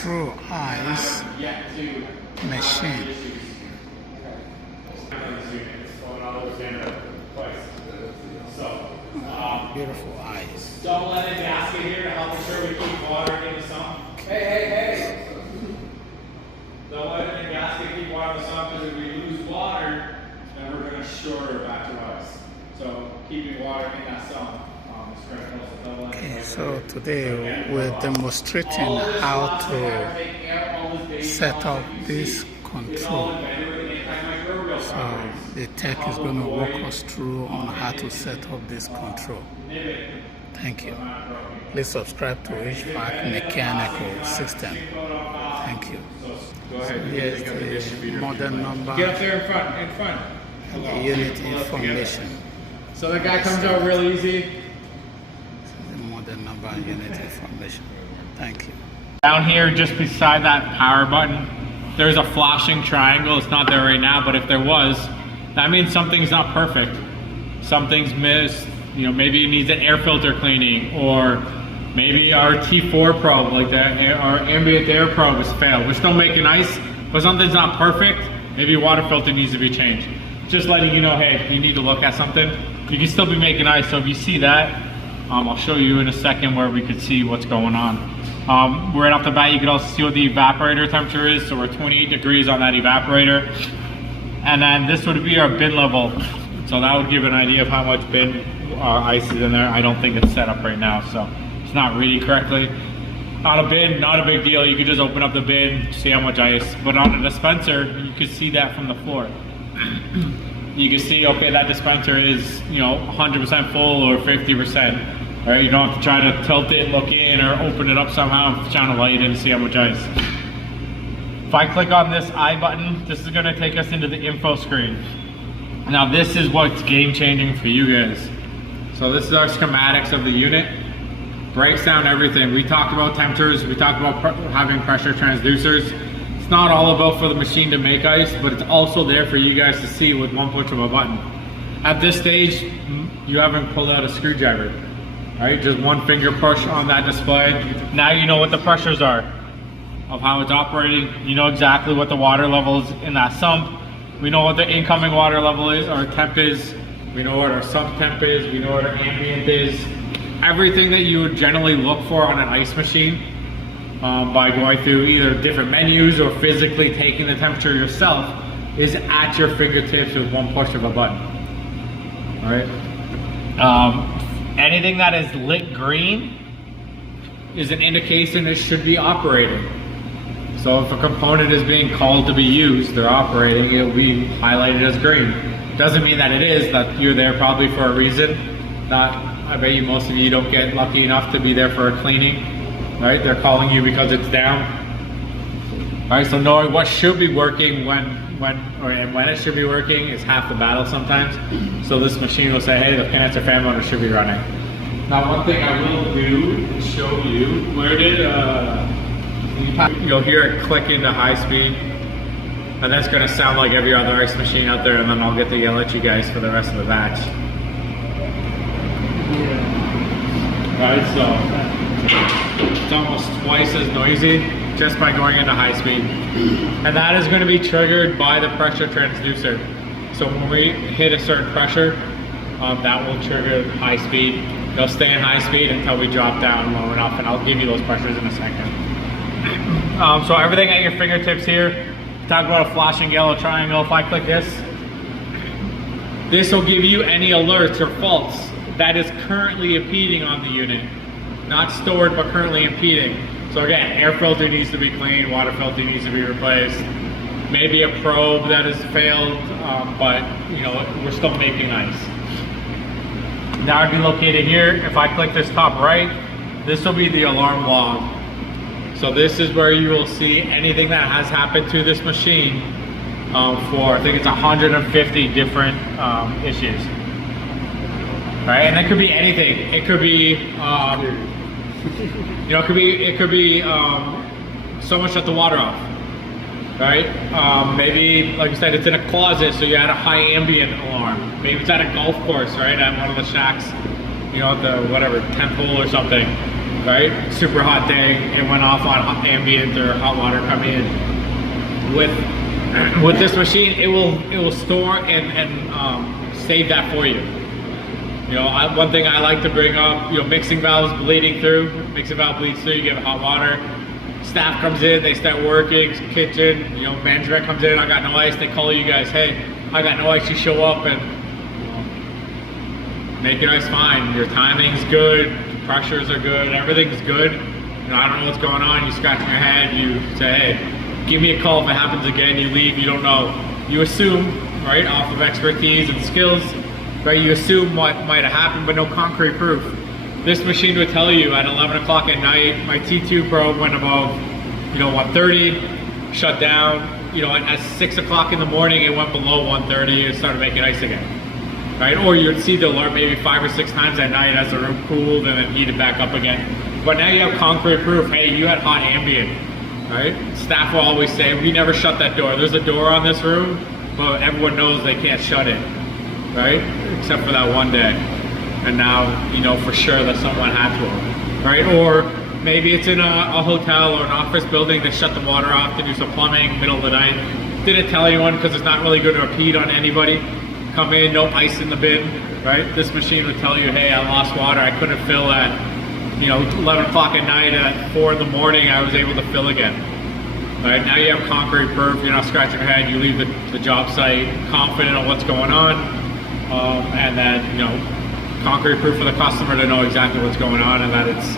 True Eyes machine. Beautiful eyes. Don't let a gasket here to help ensure we keep water in the sump. Hey. Don't let a gasket keep water in the sump, because if we lose water, then we're going to short it back to us. So keeping water in that sump is critical. Okay, so today we're demonstrating how to set up this control. So the tech is going to walk us through on how to set up this control. Thank you. Please subscribe to HVAC Mechanical System. Thank you. So here's the model number. Get up there in front. And the unit information. So the guy comes out real easy. The model number and unit information. Thank you. Down here, just beside that power button, there's a flashing triangle. It's not there right now, but if there was, that means something's not perfect. Something's missed. You know, maybe it needs an air filter cleaning, or maybe our T4 probe, like our ambient air probe, has failed. We're still making ice, but something's not perfect. Maybe a water filter needs to be changed. Just letting you know, hey, you need to look at something. You can still be making ice, so if you see that, I'll show you in a second where we could see what's going on. Right off the bat, you can also see what the evaporator temperature is. So we're 28 degrees on that evaporator. And then this would be our bin level. So that would give an idea of how much bin ice is in there. I don't think it's set up right now, so it's not reading correctly. On a bin, not a big deal. You could just open up the bin, see how much ice. But on a dispenser, you could see that from the floor. You can see, okay, that dispenser is, 100% full or 50%. All right, you don't have to try to tilt it, look in, or open it up somehow, shine a light in to see how much ice. If I click on this I button, this is gonna take us into the info screen. Now this is what's game changing for you guys. So this is our schematics of the unit. Breaks down everything. We talked about temperatures, we talked about having pressure transducers. It's not all about for the machine to make ice, but it's also there for you guys to see with one push of a button. At this stage, you haven't pulled out a screwdriver. All right, just one finger push on that display. Now you know what the pressures are of how it's operating. You know exactly what the water level is in that sump. We know what the incoming water level is, our temp is. We know what our sump temp is. We know what our ambient is. Everything that you would generally look for on an ice machine by going through either different menus or physically taking the temperature yourself is at your fingertips with one push of a button. All right. Anything that is lit green is an indication it should be operating. So if a component is being called to be used, they're operating, it'll be highlighted as green. Doesn't mean that it is, that you're there probably for a reason. I bet you most of you don't get lucky enough to be there for a cleaning, right? They're calling you because it's down. All right, so knowing what should be working when it should be working is half the battle sometimes. So this machine will say, hey, the canister fan motor should be running. Now one thing I will do is show you, you'll hear it click into high speed, and that's gonna sound like every other ice machine out there, and then I'll get to yell at you guys for the rest of the batch. Alright, so it's almost twice as noisy just by going into high speed. And that is going to be triggered by the pressure transducer. So when we hit a certain pressure, that will trigger high speed. They'll stay in high speed until we drop down low enough, and I'll give you those pressures in a second. So everything at your fingertips here. Talk about a flashing yellow triangle. If I click this will give you any alerts or faults that is currently impeding on the unit. Not stored, but currently impeding. So again, air filter needs to be cleaned, water filter needs to be replaced. Maybe a probe that has failed, but we're still making ice. Now it'd be located here. If I click this top right, this will be the alarm log. So this is where you will see anything that has happened to this machine for, I think it's 150 different issues. Right, and it could be anything. It could be, it could be someone shut the water off, right? Maybe, like I said, it's in a closet, so you had a high ambient alarm. Maybe it's at a golf course, right? At one of the shacks, the whatever temple or something. right? Super hot day, it went off on ambient or hot water coming in. With this machine, it will store and save that for you. You know, one thing I like to bring up, you know, mixing valves bleeding through. Mixing valve bleeds through, you get hot water. Staff comes in, they start working, kitchen, you know, management comes in, I got no ice, they call you guys, hey, I got no ice, you show up and make your ice fine. Your timing's good, pressures are good, everything's good. You know, I don't know what's going on, you scratch your head, you say, hey, give me a call if it happens again, you leave, you don't know. You assume, right, off of expertise and skills, right, you assume what might have happened, but no concrete proof. This machine would tell you at 11 o'clock at night, my T2 probe went above, you know, 130, shut down. You know, at 6 o'clock in the morning, it went below 130 and started making ice again, right? Or you'd see the alert maybe 5 or 6 times at night as the room cooled and then heated back up again. But now you have concrete proof, hey, you had hot ambient, right? Staff will always say, we never shut that door. There's a door on this room, but everyone knows they can't shut it, right? Except for that one day. And now you know for sure that someone had to, right? Or maybe it's in a hotel or an office building, they shut the water off to do some plumbing middle of the night. Didn't tell anyone because it's not really good to repeat on anybody. Come in, no ice in the bin, right? This machine would tell you, hey, I lost water, I couldn't fill at, you know, 11 o'clock at night, at 4 in the morning, I was able to fill again. Right, now you have concrete proof, you're not scratching your head, you leave the job site confident on what's going on, and then, you know, concrete proof for the customer to know exactly what's going on and that it's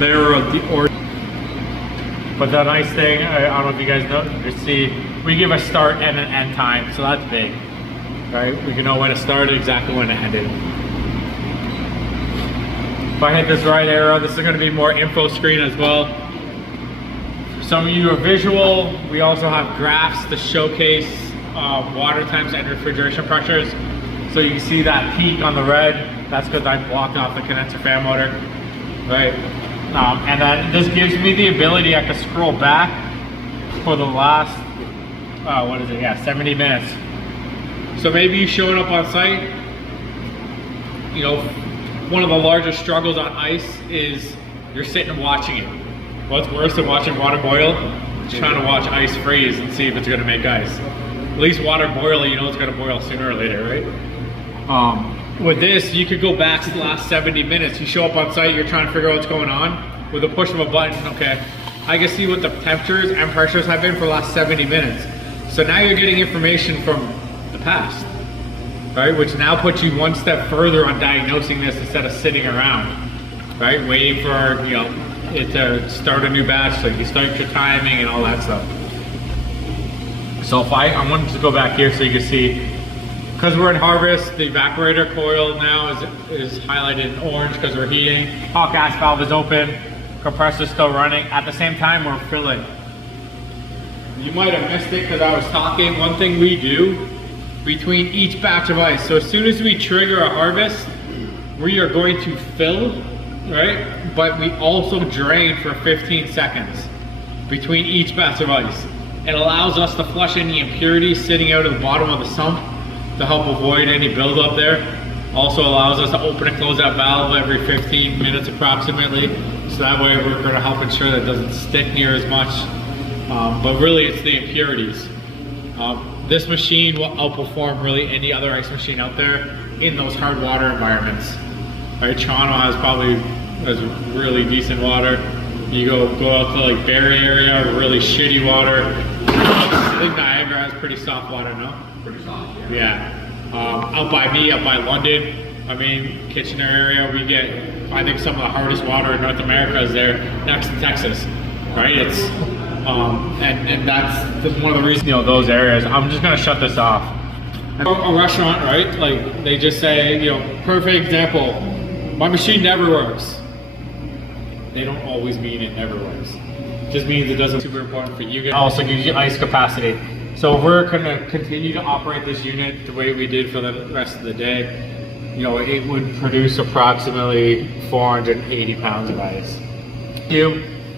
there or. But the nice thing, I don't know if you guys know, you see, we give a start and an end time, so that's big, right? We can know when it started, exactly when it ended. If I hit this right arrow, this is going to be more info screen as well. Some of you are visual. We also have graphs to showcase water temps and refrigeration pressures. So you can see that peak on the red. That's because I blocked off the condenser fan motor, right? And then this gives me the ability, I can scroll back for the last, 70 minutes. So maybe you showing up on site, you know, one of the largest struggles on ice is you're sitting and watching it. What's worse than watching water boil? It's trying to watch ice freeze and see if it's gonna make ice. At least water boil, you know it's gonna boil sooner or later, right? With this, you could go back to the last 70 minutes. You show up on site, you're trying to figure out what's going on. With a push of a button, okay, I can see what the temperatures and pressures have been for the last 70 minutes. So now you're getting information from the past, right? Which now puts you one step further on diagnosing this instead of sitting around, right? Waiting for, you know, it to start a new batch, so you start your timing and all that stuff. So if I wanted to go back here so you can see, because we're in harvest, the evaporator coil now is highlighted in orange because we're heating. Hot gas valve is open, compressor's still running. At the same time, we're filling. You might have missed it because I was talking. One thing we do between each batch of ice, so as soon as we trigger a harvest, we are going to fill, right? But we also drain for 15 seconds between each batch of ice. It allows us to flush any impurities sitting out of the bottom of the sump to help avoid any buildup there. Also allows us to open and close that valve every 15 minutes approximately. So that way we're going to help ensure that it doesn't stick near as much. But really it's the impurities. This machine will outperform really any other ice machine out there in those hard water environments. Right, Toronto has really decent water. You go out to like Barrie area, really shitty water. I think Niagara has pretty soft water, no? Pretty soft, yeah. Yeah. Out by me, up by London, I mean, Kitchener area, we get, I think some of the hardest water in North America is there next to Texas, right? It's, and that's one of the reasons, you know, those areas. I'm just gonna shut this off. A restaurant, right? Like they just say, you know, perfect example, my machine never works. They don't always mean it never works. It just means it doesn't. Super important for you guys. Also gives you ice capacity. So if we're gonna continue to operate this unit the way we did for the rest of the day, you know, it would produce approximately 480 pounds of ice.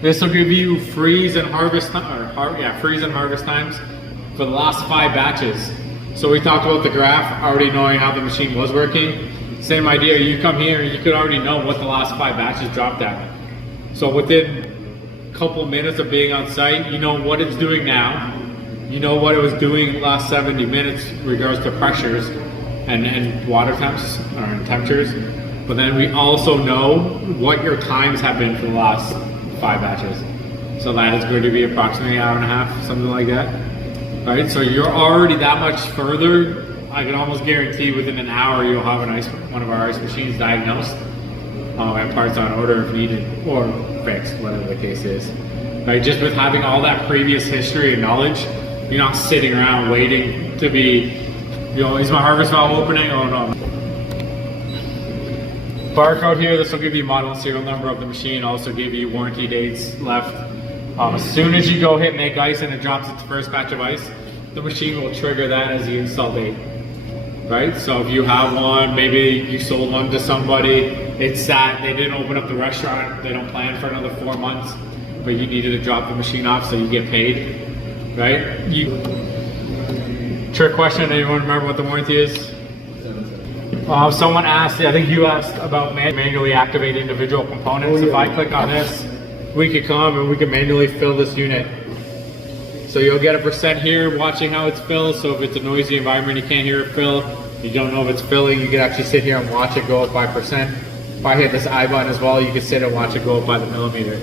This will give you freeze and harvest times for the last 5 batches. So we talked about the graph, already knowing how the machine was working. Same idea, you come here, you could already know what the last 5 batches dropped at. So within a couple minutes of being on site, you know what it's doing now. You know what it was doing last 70 minutes in regards to pressures and water temps or temperatures. But then we also know what your times have been for the last 5 batches. So that is going to be approximately an hour and a half, something like that. All right, so you're already that much further. I can almost guarantee within an hour you'll have one of our ice machines diagnosed and parts on order if needed, or fixed, whatever the case is. Right, just with having all that previous history and knowledge, you're not sitting around waiting to be, is my harvest valve opening? Oh no. Barcode here, this will give you model and serial number of the machine, also give you warranty dates left. As soon as you go hit make ice and it drops its first batch of ice, the machine will trigger that as the install date. Right? So if you have one, maybe you sold one to somebody, it's sat, they didn't open up the restaurant, they don't plan for another 4 months, but you needed to drop the machine off so you get paid. Right? Trick question, anyone remember what the warranty is? Someone asked, I think you asked about manually activate individual components. If I click on this, we could come and we can manually fill this unit. So you'll get a percent here watching how it's filled. So if it's a noisy environment, you can't hear it fill. You don't know if it's filling, you can actually sit here and watch it go up by percent. If I hit this I button as well, you can sit and watch it go up by the millimeter.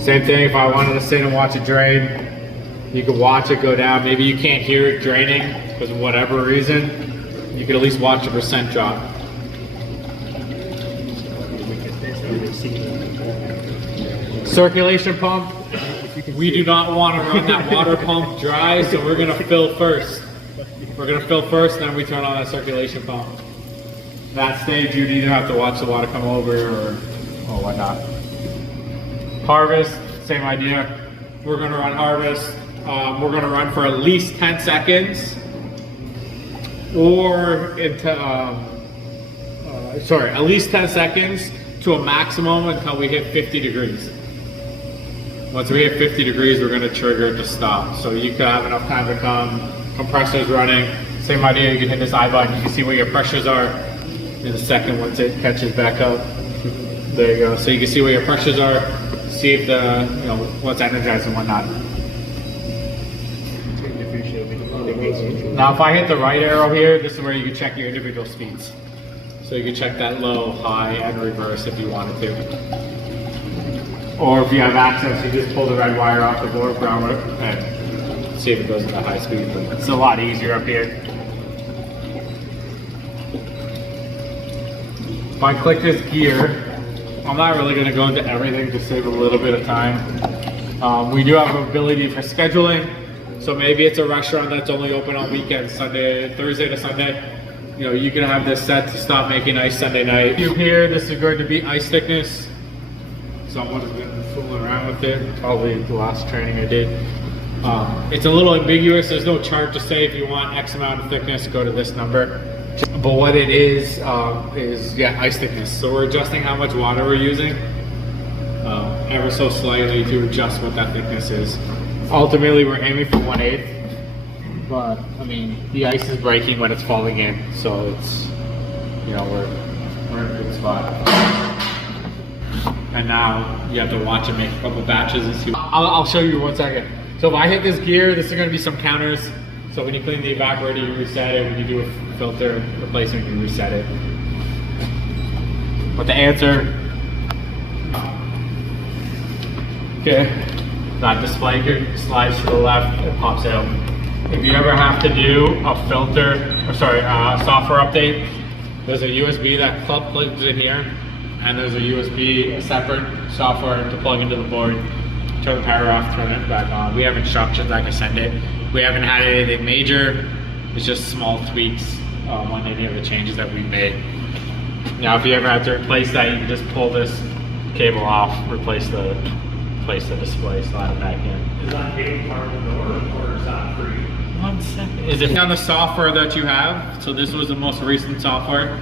Same thing, if I wanted to sit and watch it drain, you could watch it go down. Maybe you can't hear it draining because of whatever reason. You could at least watch the percent drop. Circulation pump. We do not want to run that water pump dry, so we're going to fill first. We're going to fill first, then we turn on that circulation pump. That stage, you'd either have to watch the water come over or whatnot. Harvest, same idea. We're going to run harvest. We're going to run for at least 10 seconds or at least 10 seconds to a maximum until we hit 50 degrees. Once we hit 50 degrees, we're going to trigger it to stop. So you could have enough time to come, compressor's running. Same idea, you can hit this I button, you can see where your pressures are in a second once it catches back up. There you go. So you can see where your pressures are, see if the, what's energized and whatnot. Now if I hit the right arrow here, this is where you can check your individual speeds. So you can check that low, high, and reverse if you wanted to. Or if you have access, you just pull the red wire off the board, ground it, and see if it goes at a high speed. But it's a lot easier up here. If I click this gear, I'm not really going to go into everything to save a little bit of time. We do have an ability for scheduling. So maybe it's a restaurant that's only open on weekends, Thursday to Sunday. You can have this set to stop making ice Sunday night. Here, this is going to be ice thickness. Someone has been fooling around with it, probably the last training I did. It's a little ambiguous. There's no chart to say if you want X amount of thickness, go to this number. But what it is ice thickness. So we're adjusting how much water we're using ever so slightly to adjust what that thickness is. Ultimately, we're aiming for 1/8, but I mean, the ice is breaking when it's falling in, so it's, we're in a good spot. And now you have to watch it make a couple batches and see. I'll show you 1 second. So if I hit this gear, this is going to be some counters. So when you clean the evaporator, you reset it. When you do a filter replacement, you reset it. But the answer, okay, that display here slides to the left, it pops out. If you ever have to do a software update, there's a USB that plugs in here, and there's a USB separate software to plug into the board. Turn the power off, turn it back on. We have instructions, I can send it. We haven't had anything major. It's just small tweaks on any of the changes that we've made. Now, if you ever have to replace that, you can just pull this cable off, replace the display, slide it back in. Is that paid part of the door, or is that free? 1 second. Is it on the software that you have? So this was the most recent software.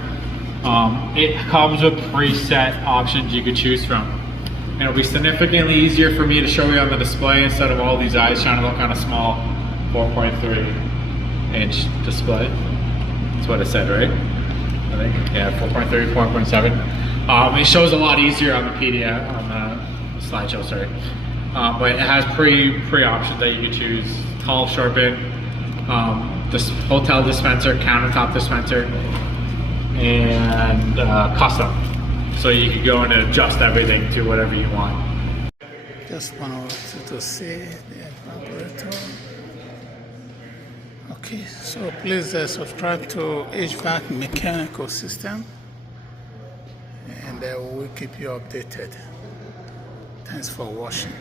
It comes with preset options you could choose from. And it'll be significantly easier for me to show you on the display instead of all these eyes trying to look on a small 4.3 inch display. That's what it said, right? I think. Yeah, 4.3, 4.7. It shows a lot easier on the PDF, on the slideshow, sorry. But it has pre options that you can choose: tall, sharpen, this hotel dispenser, countertop dispenser, and custom. So you can go and adjust everything to whatever you want. Just want to see the evaporator. Okay, so please subscribe to HVAC Mechanical System, and we'll keep you updated. Thanks for watching.